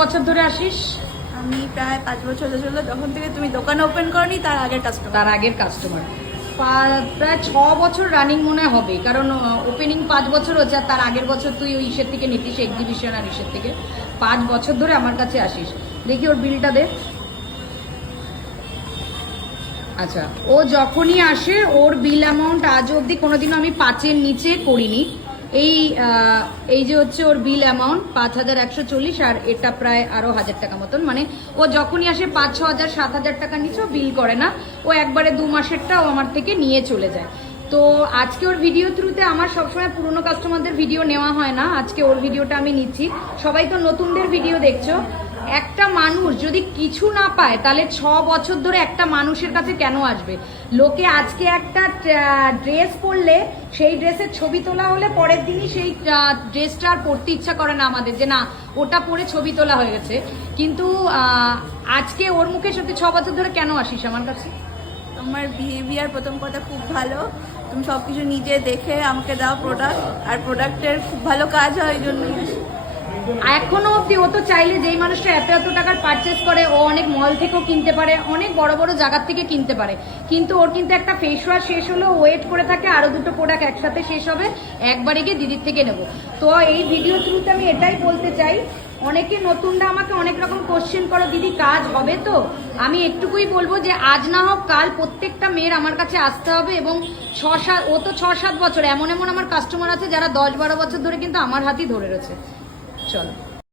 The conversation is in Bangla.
বছর ধরে আসিস? আমি প্রায় 5 বছর হলো, যখন থেকে তুমি দোকান ওপেন করনি তার আগের কাস্টমার। তার আগের কাস্টমার। প্রায় 6 বছর রানিং মনে হবে, কারণ ওপেনিং 5 বছর হচ্ছে, আর তার আগের বছর তুই ওই ইসের থেকে নিতিস, এক্সিবিশন আর ইসের থেকে। 5 বছর ধরে আমার কাছে আসিস। দেখি ওর বিলটা দে। আচ্ছা, ও যখনই আসে ওর বিল অ্যামাউন্ট আজ অবধি কোনোদিনও আমি 5-এর নিচে করিনি। এই যে হচ্ছে ওর বিল অ্যামাউন্ট 5140, আর এটা প্রায় আরো 1000 টাকা মতন। মানে ও যখনই আসে 5-6 হাজার 7 হাজার টাকা নিচেও বিল করে না, ও একবারে 2 মাসেরটা ও আমার থেকে নিয়ে চলে যায়। তো আজকে ওর ভিডিও থ্রুতে আমার সবসময় পুরনো কাস্টমারদের ভিডিও নেওয়া হয় না, আজকে ওর ভিডিওটা আমি নিচ্ছি। সবাই তো নতুনদের ভিডিও দেখছো। একটা মানুষ যদি কিছু না পায় তাহলে 6 বছর ধরে একটা মানুষের কাছে কেন আসবে? লোকে আজকে একটা ড্রেস পরলে সেই ড্রেসের ছবি তোলা হলে পরের দিনই সেই ড্রেসটা আর পরতে ইচ্ছা করে না আমাদের, যে না ওটা পরে ছবি তোলা হয়ে গেছে। কিন্তু আজকে ওর মুখে সত্যি 6 বছর ধরে কেন আসিস আমার কাছে? তোমার বিহেভিয়ার প্রথম কথা খুব ভালো, তুমি সব কিছু নিজে দেখে আমাকে দাও প্রোডাক্ট, আর প্রোডাক্টের খুব ভালো কাজ হয়, এই জন্যই আসি। এখনো অব্দি ও তো চাইলে, যেই মানুষটা এত এত টাকার পারচেস করে ও অনেক মল থেকেও কিনতে পারে, অনেক বড় বড় জায়গার থেকে কিনতে পারে, কিন্তু ওর কিন্তু একটা ফেস ওয়াশ শেষ হলেও ওয়েট করে থাকে আরো 2টো প্রোডাক্ট একসাথে শেষ হবে, একবারে গিয়ে দিদির থেকে নেবো। তো এই ভিডিও থ্রুতে আমি এটাই বলতে চাই, অনেকে নতুনরা আমাকে অনেক রকম কোশ্চেন করো, দিদি কাজ হবে তো? আমি একটুকুই বলবো যে আজ না হোক কাল প্রত্যেকটা মেয়ের আমার কাছে আসতে হবে। এবং 6-7, ও তো 6-7 বছর, এমন এমন আমার কাস্টমার আছে যারা 10-12 বছর ধরে কিন্তু আমার হাতই ধরে রয়েছে। চলো।